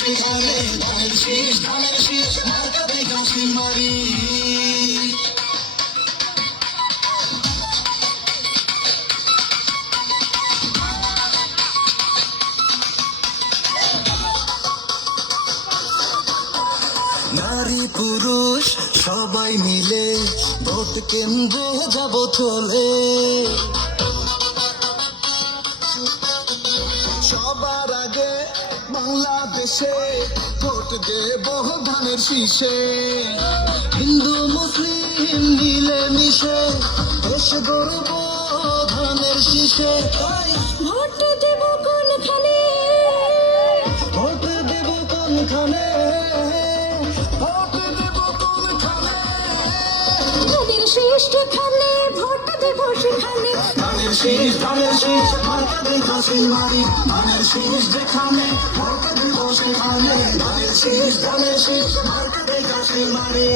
সেখানে ধানের শীষ মার্কাতে ঘাসি মারি। নারী পুরুষ সবাই মিলে ভোট কেন্দ্রে যাব চলে, সবার আগে বাংলাদেশে ভোট দেব ধানের শীষে। হিন্দু মুসলিম মিলে মিশে দেশ গর্ব ধানের শীষে। ভোট দেব কোনখানে, ভোট দেব কোনখানে, ভোট দেব কোনখানে, ধানের শীষ যেখানে ভোট দেব সেখানে। ধানের শীষ মার্কাতে ঘাসি মারি। ধানের শীষ যেখানে ভোট দেব সেখানে ধানের শীষ মার্কাতে ঘাসি মারি।